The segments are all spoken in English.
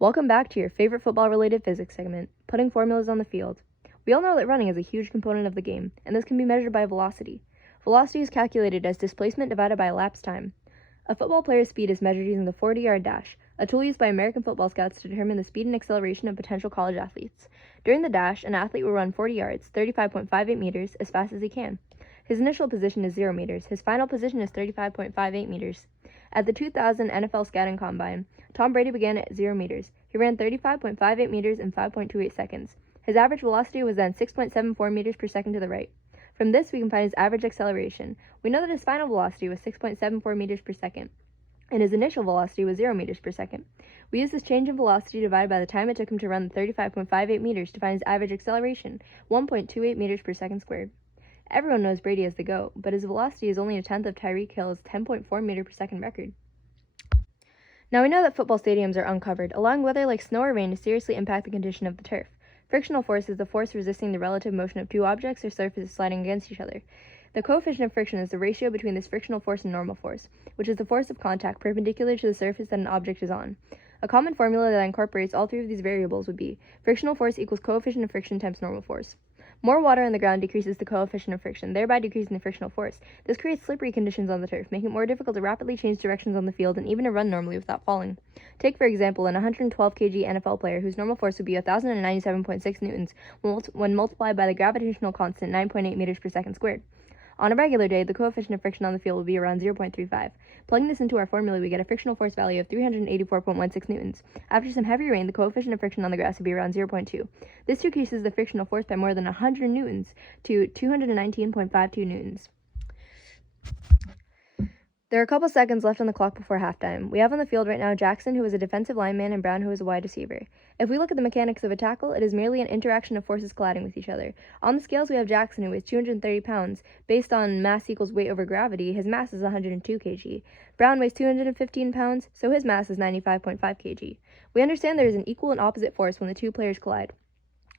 Welcome back to your favorite football-related physics segment, putting formulas on the field. We all know that running is a huge component of the game, and this can be measured by velocity. Velocity is calculated as displacement divided by elapsed time. A football player's speed is measured using the 40-yard dash, a tool used by American football scouts to determine the speed and acceleration of potential college athletes. During the dash, an athlete will run 40 yards, 35.58 meters, as fast as he can. His initial position is 0 meters. His final position is 35.58 meters. At the 2000 NFL Scouting Combine, Tom Brady began at 0 meters. He ran 35.58 meters in 5.28 seconds. His average velocity was then 6.74 meters per second to the right. From this, we can find his average acceleration. We know that his final velocity was 6.74 meters per second, and his initial velocity was 0 meters per second. We use this change in velocity divided by the time it took him to run the 35.58 meters to find his average acceleration, 1.28 meters per second squared. Everyone knows Brady is the GOAT, but his velocity is only a tenth of Tyreek Hill's 10.4 meter per second record. Now we know that football stadiums are uncovered, allowing weather like snow or rain to seriously impact the condition of the turf. Frictional force is the force resisting the relative motion of two objects or surfaces sliding against each other. The coefficient of friction is the ratio between this frictional force and normal force, which is the force of contact perpendicular to the surface that an object is on. A common formula that incorporates all three of these variables would be frictional force equals coefficient of friction times normal force. More water on the ground decreases the coefficient of friction, thereby decreasing the frictional force. This creates slippery conditions on the turf, making it more difficult to rapidly change directions on the field and even to run normally without falling. Take, for example, an 112 kg NFL player whose normal force would be 1,097.6 newtons when multiplied by the gravitational constant 9.8 meters per second squared. On a regular day, the coefficient of friction on the field will be around 0.35. Plugging this into our formula, we get a frictional force value of 384.16 newtons. After some heavy rain, the coefficient of friction on the grass would be around 0.2. This decreases the frictional force by more than 100 newtons to 219.52 newtons. There are a couple seconds left on the clock before halftime. We have on the field right now Jackson, who is a defensive lineman, and Brown, who is a wide receiver. If we look at the mechanics of a tackle, it is merely an interaction of forces colliding with each other. On the scales, we have Jackson, who weighs 230 pounds. Based on mass equals weight over gravity, his mass is 102 kg. Brown weighs 215 pounds, so his mass is 95.5 kg. We understand there is an equal and opposite force when the two players collide.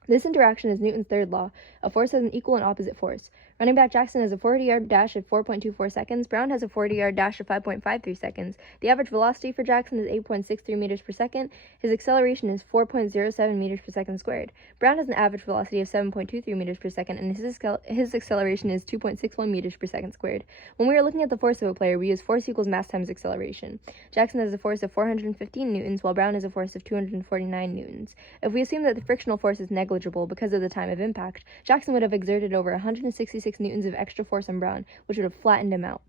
This interaction is Newton's third law. A force has an equal and opposite force. Running back Jackson has a 40-yard dash of 4.24 seconds. Brown has a 40-yard dash of 5.53 seconds. The average velocity for Jackson is 8.63 meters per second. His acceleration is 4.07 meters per second squared. Brown has an average velocity of 7.23 meters per second, and his acceleration is 2.61 meters per second squared. When we are looking at the force of a player, we use force equals mass times acceleration. Jackson has a force of 415 newtons, while Brown has a force of 249 newtons. If we assume that the frictional force is negligible because of the time of impact, Jackson would have exerted over 166 newtons of extra force on Brown, which would have flattened him out.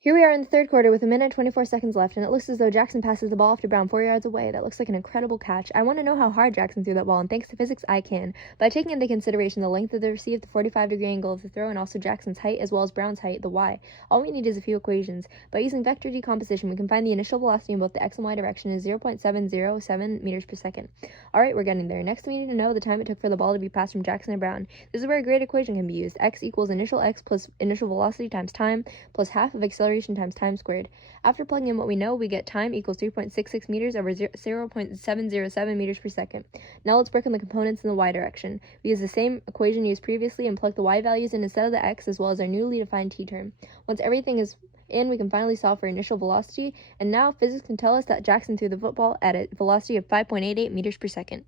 Here we are in the third quarter with 1 minute and 24 seconds left, and it looks as though Jackson passes the ball off to Brown 4 yards away. That looks like an incredible catch. I want to know how hard Jackson threw that ball, and thanks to physics, I can. By taking into consideration the length of the receive, the 45-degree angle of the throw, and also Jackson's height as well as Brown's height, the y, all we need is a few equations. By using vector decomposition, we can find the initial velocity in both the x and y direction is 0.707 meters per second. Alright, we're getting there. Next, we need to know the time it took for the ball to be passed from Jackson to Brown. This is where a great equation can be used. X equals initial x plus initial velocity times time plus half of acceleration times time squared. After plugging in what we know, we get time equals 3.66 meters over 0.707 meters per second. Now let's work on the components in the y direction. We use the same equation used previously and plug the y values in instead of the x, as well as our newly defined t term. Once everything is in, we can finally solve for initial velocity, and now physics can tell us that Jackson threw the football at a velocity of 5.88 meters per second.